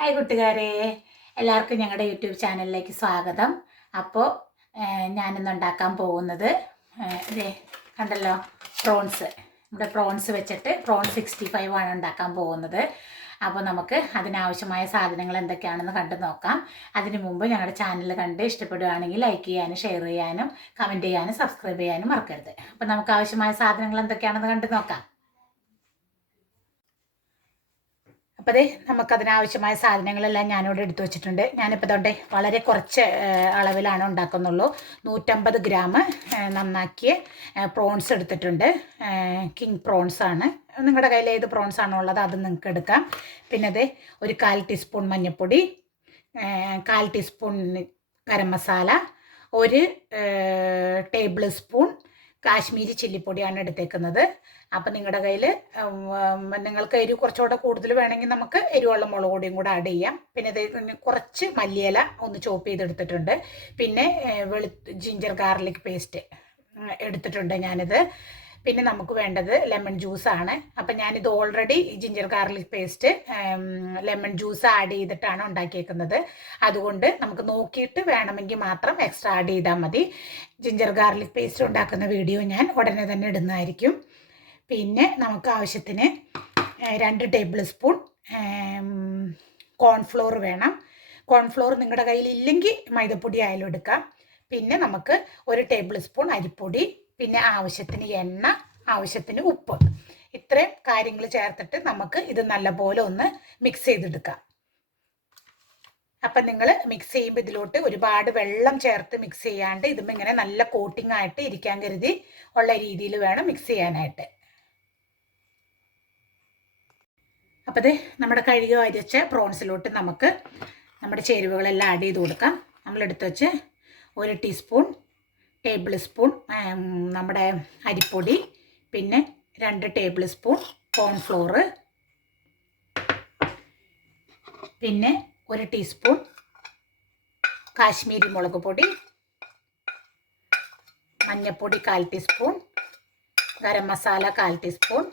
Hi കൂട്ടുകാരെ, എല്ലാവർക്കും ഞങ്ങളുടെ യൂട്യൂബ് ചാനലിലേക്ക് സ്വാഗതം. അപ്പോൾ ഞാനിന്ന് ഉണ്ടാക്കാൻ പോകുന്നത് ഇതേ കണ്ടല്ലോ, നമ്മുടെ പ്രോൺസ് വെച്ചിട്ട് പ്രോൺ 65 ആണ് ഉണ്ടാക്കാൻ പോകുന്നത്. അപ്പോൾ നമുക്ക് അതിനാവശ്യമായ സാധനങ്ങൾ എന്തൊക്കെയാണെന്ന് കണ്ടു നോക്കാം. അതിനു മുമ്പ് ഞങ്ങളുടെ ചാനൽ കണ്ട് ഇഷ്ടപ്പെടുകയാണെങ്കിൽ ലൈക്ക് ചെയ്യാനും ഷെയർ ചെയ്യാനും കമൻറ്റ് ചെയ്യാനും സബ്സ്ക്രൈബ് ചെയ്യാനും മറക്കരുത്. അപ്പോൾ നമുക്ക് ആവശ്യമായ സാധനങ്ങൾ എന്തൊക്കെയാണെന്ന് കണ്ടു നോക്കാം. അപ്പോൾ അതെ, നമുക്കതിനാവശ്യമായ സാധനങ്ങളെല്ലാം ഞാനിവിടെ എടുത്തു വെച്ചിട്ടുണ്ട്. ഞാനിപ്പോൾ ഇതുകൊണ്ട് വളരെ കുറച്ച് അളവിലാണ് ഉണ്ടാക്കുന്നുള്ളൂ. 150 ഗ്രാം നന്നാക്കിയ പ്രോൺസ് എടുത്തിട്ടുണ്ട്. കിങ് പ്രോൺസ് ആണ്. നിങ്ങളുടെ കയ്യിൽ ഏത് പ്രോൺസ് ആണോ ഉള്ളത് അത് നിങ്ങൾക്ക് എടുക്കാം. പിന്നെ അതെ, ഒരു 1/4 ടീസ്പൂൺ മഞ്ഞൾപ്പൊടി, 1/4 ടീസ്പൂൺ ഗരം മസാല, ഒരു ടേബിൾ സ്പൂൺ കാശ്മീരി ചില്ലിപ്പൊടിയാണ് എടുത്തേക്കുന്നത്. അപ്പം നിങ്ങളുടെ കയ്യിൽ നിങ്ങൾക്ക് എരിവ് കുറച്ചുകൂടെ കൂടുതൽ വേണമെങ്കിൽ നമുക്ക് എരിവുള്ള മുളക് പൊടിയും കൂടെ ആഡ് ചെയ്യാം. പിന്നെ ഇത് കുറച്ച് മല്ലിയില ഒന്ന് ചോപ്പ് ചെയ്തെടുത്തിട്ടുണ്ട്. പിന്നെ ജിഞ്ചർ ഗാർലിക് പേസ്റ്റ് എടുത്തിട്ടുണ്ട് ഞാനിത്. പിന്നെ നമുക്ക് വേണ്ടത് ലെമൺ ജ്യൂസാണ്. അപ്പം ഞാനിത് already ginger garlic paste lemon juice add ചെയ്തിട്ടാണ് ഉണ്ടാക്കിയേക്കുന്നത്. അതുകൊണ്ട് നമുക്ക് നോക്കിയിട്ട് വേണമെങ്കിൽ മാത്രം എക്സ്ട്രാ ആഡ് ചെയ്താൽ മതി. ജിഞ്ചർ ഗാർലിക് പേസ്റ്റ് ഉണ്ടാക്കുന്ന വീഡിയോ ഞാൻ ഉടനെ തന്നെ ഇടുന്നതായിരിക്കും. പിന്നെ നമുക്ക് ആവശ്യത്തിന് 2 ടേബിൾ സ്പൂൺ കോൺഫ്ലോർ വേണം. കോൺഫ്ലോർ നിങ്ങളുടെ കയ്യിൽ ഇല്ലെങ്കിൽ മൈദപ്പൊടി ആയാലും എടുക്കാം. പിന്നെ നമുക്ക് 1 ടേബിൾ സ്പൂൺ അരിപ്പൊടി, പിന്നെ ആവശ്യത്തിന് എണ്ണ, ആവശ്യത്തിന് ഉപ്പ്. ഇത്രയും കാര്യങ്ങൾ ചേർത്തിട്ട് നമുക്ക് ഇത് നല്ലപോലെ ഒന്ന് മിക്സ് ചെയ്തെടുക്കാം. അപ്പം നിങ്ങൾ മിക്സ് ചെയ്യുമ്പോൾ ഇതിലോട്ട് ഒരുപാട് വെള്ളം ചേർത്ത് മിക്സ് ചെയ്യാണ്ട് ഇതും ഇങ്ങനെ നല്ല കോട്ടിംഗ് ആയിട്ട് ഇരിക്കാൻ കരുതി ഉള്ള രീതിയിൽ വേണം മിക്സ് ചെയ്യാനായിട്ട്. അപ്പോൾ ഇത് നമ്മുടെ കഴുകി അരിച്ച പ്രോൺസിലോട്ട് നമുക്ക് നമ്മുടെ ചേരുവകളെല്ലാം ആഡ് ചെയ്ത് കൊടുക്കാം. നമ്മളെടുത്ത് വെച്ച് 1 ടീസ്പൂൺ ടേബിൾ സ്പൂൺ നമ്മുടെ അരിപ്പൊടി, പിന്നെ 2 ടേബിൾ സ്പൂൺ കോൺഫ്ലോർ, പിന്നെ 1 ടീസ്പൂൺ കാശ്മീരി മുളക് പൊടി, മഞ്ഞൾപ്പൊടി 1/4 ടീസ്പൂൺ, ഗരം മസാല 1/4 ടീസ്പൂൺ,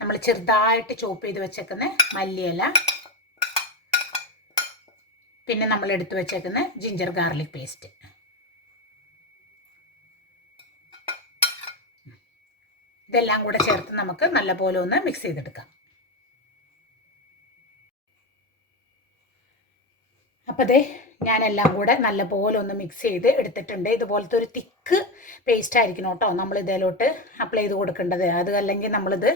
നമ്മൾ ചെറുതായിട്ട് ചോപ്പ് ചെയ്ത് വെച്ചേക്കുന്ന മല്ലിയില, പിന്നെ നമ്മൾ എടുത്തു വെച്ചേക്കുന്ന ജിഞ്ചർ ഗാർലിക് പേസ്റ്റ്. ഇതെല്ലാം കൂടെ ചേർത്ത് നമുക്ക് നല്ലപോലെ ഒന്ന് മിക്സ് ചെയ്തെടുക്കാം. അപ്പോൾ ദേ ഞാനെല്ലാം കൂടെ നല്ലപോലെ ഒന്ന് മിക്സ് ചെയ്ത് എടുത്തിട്ടുണ്ട്. ഇതുപോലത്തെ ഒരു തിക്ക് പേസ്റ്റ് ആയിരിക്കണം കേട്ടോ നമ്മൾ ഇതിലോട്ട് അപ്ലൈ ചെയ്ത് കൊടുക്കേണ്ടത്. അത് അല്ലെങ്കിൽ നമ്മളിത്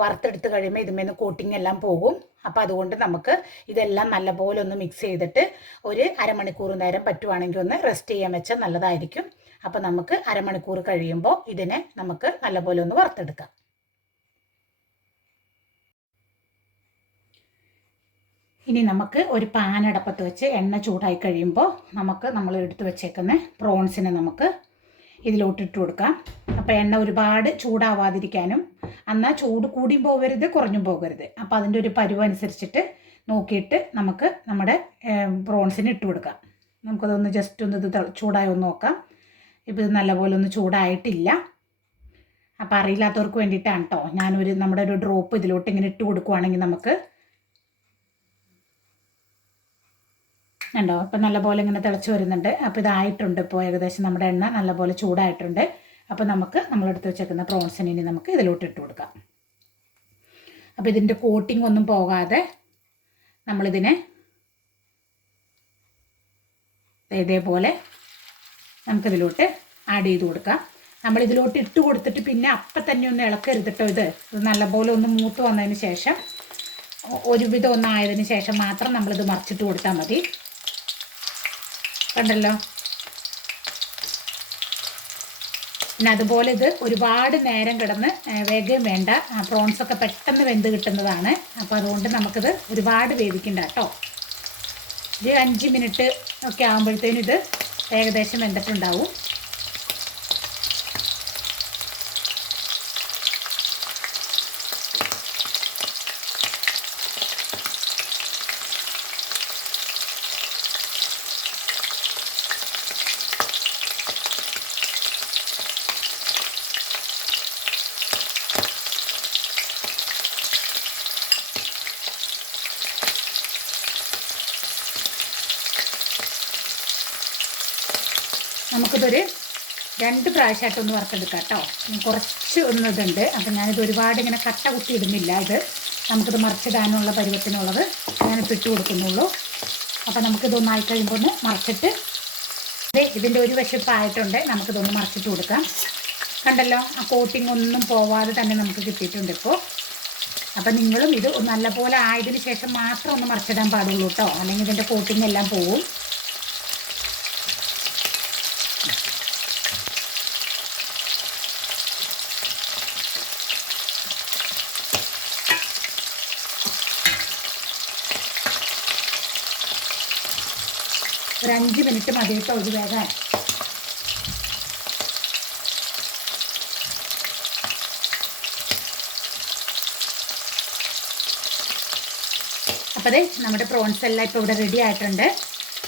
വറുത്തെടുത്ത് കഴിയുമ്പോൾ ഇതുമേന്ന് കോട്ടിങ് എല്ലാം പോകും. അപ്പോൾ അതുകൊണ്ട് നമുക്ക് ഇതെല്ലാം നല്ലപോലെ ഒന്ന് മിക്സ് ചെയ്തിട്ട് ഒരു അരമണിക്കൂർ നേരം പറ്റുവാണെങ്കിൽ ഒന്ന് റെസ്റ്റ് ചെയ്യാൻ വെച്ചാൽ നല്ലതായിരിക്കും. അപ്പോൾ നമുക്ക് അരമണിക്കൂർ കഴിയുമ്പോൾ ഇതിനെ നമുക്ക് നല്ലപോലെ ഒന്ന് വറുത്തെടുക്കാം. ഇനി നമുക്ക് ഒരു പാൻ അടപ്പത്ത് വെച്ച് എണ്ണ ചൂടായി കഴിയുമ്പോൾ നമ്മൾ എടുത്ത് വെച്ചേക്കുന്ന പ്രോൺസിനെ നമുക്ക് ഇതിലോട്ട് ഇട്ട് കൊടുക്കാം. അപ്പോൾ എണ്ണ ഒരുപാട് ചൂടാവാതിരിക്കാനും എന്നാൽ ചൂട് കൂടിയും പോകരുത് കുറഞ്ഞും പോകരുത്. അപ്പോൾ അതിൻ്റെ ഒരു പരുവനുസരിച്ചിട്ട് നോക്കിയിട്ട് നമുക്ക് നമ്മുടെ പ്രോൺസിന് ഇട്ട് കൊടുക്കാം. നമുക്കതൊന്ന് ജസ്റ്റ് ഒന്ന് ഇത് ചൂടായി ഒന്ന് നോക്കാം. ഇപ്പോൾ ഇത് നല്ലപോലെ ഒന്ന് ചൂടായിട്ടില്ല. അപ്പോൾ അറിയില്ലാത്തവർക്ക് വേണ്ടിയിട്ടാണ് കേട്ടോ നമ്മുടെ ഒരു ഡ്രോപ്പ് ഇതിലോട്ട് ഇങ്ങനെ ഇട്ട് കൊടുക്കുവാണെങ്കിൽ നമുക്ക് ഉണ്ടോ. അപ്പം നല്ലപോലെ ഇങ്ങനെ തിളച്ച് വരുന്നുണ്ട്. അപ്പോൾ ഇതായിട്ടുണ്ട്. ഇപ്പോൾ ഏകദേശം നമ്മുടെ എണ്ണ നല്ലപോലെ ചൂടായിട്ടുണ്ട്. അപ്പോൾ നമ്മളെടുത്ത് വെച്ചേക്കുന്ന പ്രോൺസിനെ ഇനി നമുക്ക് ഇതിലോട്ട് ഇട്ട് കൊടുക്കാം. അപ്പോൾ ഇതിൻ്റെ കോട്ടിംഗ് ഒന്നും പോകാതെ നമ്മളിതിനെ ഇതേപോലെ നമുക്കിതിലോട്ട് ആഡ് ചെയ്ത് കൊടുക്കാം. നമ്മളിതിലോട്ട് ഇട്ട് കൊടുത്തിട്ട് പിന്നെ അപ്പം തന്നെ ഒന്ന് ഇളക്കരുതിട്ടോ. ഇത് നല്ലപോലെ ഒന്ന് മൂത്ത് വന്നതിന് ശേഷം ഒരുവിധം ഒന്നായതിന് ശേഷം മാത്രം നമ്മളിത് മറിച്ചിട്ട് കൊടുത്താൽ മതി. കണ്ടല്ലോ. പിന്നെ അതുപോലെ ഇത് ഒരുപാട് നേരം കിടന്ന് വേഗം വേണ്ട. പ്രോൺസൊക്കെ പെട്ടെന്ന് വെന്ത് കിട്ടുന്നതാണ്. അപ്പോൾ അതുകൊണ്ട് നമുക്കിത് ഒരുപാട് വേവിക്കണ്ട കേട്ടോ. ഒരു 5 മിനിറ്റ് ഒക്കെ ആകുമ്പോഴത്തേനും ഇത് ഏകദേശം വെന്തിട്ടുണ്ടാവും. നമുക്കിതൊരു 2 പ്രാവശ്യമായിട്ടൊന്ന് വറുത്തെടുക്കാം കേട്ടോ. കുറച്ച് ഒന്നിതുണ്ട്, അപ്പം ഞാനിത് ഒരുപാട് ഇങ്ങനെ കട്ട കുത്തി ഇടുന്നില്ല. ഇത് നമുക്കിത് മറിച്ചിടാനുള്ള പരുവത്തിനുള്ളത് ഞാനിപ്പോൾ ഇട്ട് കൊടുക്കുന്നുള്ളൂ. അപ്പം നമുക്കിതൊന്നായി കഴിയുമ്പോൾ ഒന്ന് മറിച്ചിട്ട് ഇതിൻ്റെ ഒരു വശപ്പായിട്ടുണ്ട്, നമുക്കിതൊന്ന് മറിച്ചിട്ട് കൊടുക്കാം. കണ്ടല്ലോ, ആ കോട്ടിംഗ് ഒന്നും പോവാതെ തന്നെ നമുക്ക് കിട്ടിയിട്ടുണ്ട് ഇപ്പോൾ. അപ്പം നിങ്ങളും ഇത് നല്ലപോലെ ആയതിനു ശേഷം മാത്രം ഒന്ന് മറിച്ചിടാൻ പാടുള്ളൂ കേട്ടോ, അല്ലെങ്കിൽ ഇതിൻ്റെ കോട്ടിംഗ് എല്ലാം പോവും. ഒരു 5 മിനിറ്റ് മതി കേട്ടോ ഇത് വേഗം. അപ്പോൾ അതെ, നമ്മുടെ പ്രോൺസ് എല്ലാം ഇപ്പോൾ ഇവിടെ റെഡി ആയിട്ടുണ്ട്.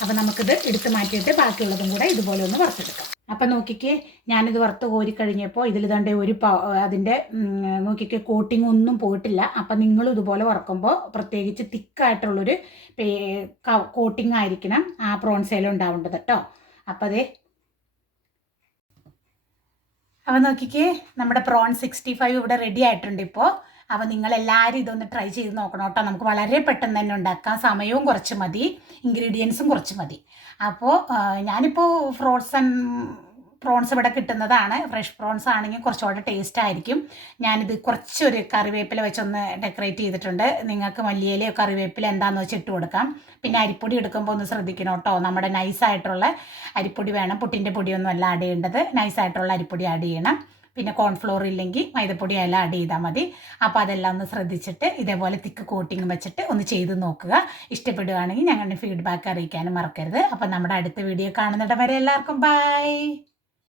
അപ്പോൾ നമുക്കിത് എടുത്ത് മാറ്റിയിട്ട് ബാക്കിയുള്ളതും കൂടെ ഇതുപോലെ ഒന്ന് വറുത്തെടുക്കാം. അപ്പം നോക്കിക്കേ, ഞാനിത് വറുത്ത് കോരിക്കഴിഞ്ഞപ്പോൾ ഇതിൽ തൻ്റെ അതിൻ്റെ നോക്കിക്കേ കോട്ടിംഗ് ഒന്നും പോയിട്ടില്ല. അപ്പം നിങ്ങളും ഇതുപോലെ വറുക്കുമ്പോൾ പ്രത്യേകിച്ച് തിക്കായിട്ടുള്ളൊരു കോട്ടിംഗ് ആയിരിക്കണം ആ പ്രോൺസേലും ഉണ്ടാവേണ്ടത് കേട്ടോ. അപ്പം അതെ, അപ്പം നോക്കിക്കേ, നമ്മുടെ പ്രോൺ 65 ഇവിടെ റെഡി ആയിട്ടുണ്ട് ഇപ്പോൾ. അപ്പോൾ നിങ്ങളെല്ലാവരും ഇതൊന്ന് ട്രൈ ചെയ്ത് നോക്കണം കേട്ടോ. നമുക്ക് വളരെ പെട്ടെന്ന് തന്നെ ഉണ്ടാക്കാം, സമയവും കുറച്ച് മതി, ഇൻഗ്രീഡിയൻസും കുറച്ച് മതി. അപ്പോൾ ഞാനിപ്പോൾ പ്രോൺസ് ഇവിടെ കിട്ടുന്നതാണ്. ഫ്രഷ് പ്രോൺസ് ആണെങ്കിൽ കുറച്ചുകൂടെ ടേസ്റ്റ് ആയിരിക്കും. ഞാനിത് കുറച്ചൊരു കറിവേപ്പില വെച്ചൊന്ന് ഡെക്കറേറ്റ് ചെയ്തിട്ടുണ്ട്. നിങ്ങൾക്ക് മല്ലിയിലയോ കറിവേപ്പില എന്താണെന്ന് വെച്ച് ഇട്ട് കൊടുക്കാം. പിന്നെ അരിപ്പൊടി എടുക്കുമ്പോൾ ഒന്ന് ശ്രദ്ധിക്കണം കേട്ടോ, നമ്മുടെ നൈസായിട്ടുള്ള അരിപ്പൊടി വേണം, പുട്ടിൻ്റെ പൊടിയൊന്നും അല്ല ആഡ് ചെയ്യേണ്ടത്, നൈസായിട്ടുള്ള അരിപ്പൊടി ആഡ് ചെയ്യണം. പിന്നെ കോൺഫ്ലോർ ഇല്ലെങ്കിൽ മൈദപ്പൊടി എല്ലാം ആഡ് ചെയ്താൽ മതി. അപ്പോൾ അതെല്ലാം ഒന്ന് ശ്രദ്ധിച്ചിട്ട് ഇതേപോലെ തിക്ക് കോട്ടിങ് വെച്ചിട്ട് ഒന്ന് ചെയ്ത് നോക്കുക. ഇഷ്ടപ്പെടുകയാണെങ്കിൽ ഞങ്ങളുടെ ഫീഡ്ബാക്ക് അറിയിക്കാനും മറക്കരുത്. അപ്പോൾ നമ്മുടെ അടുത്ത വീഡിയോ കാണുന്നിടം വരെ എല്ലാവർക്കും ബൈ.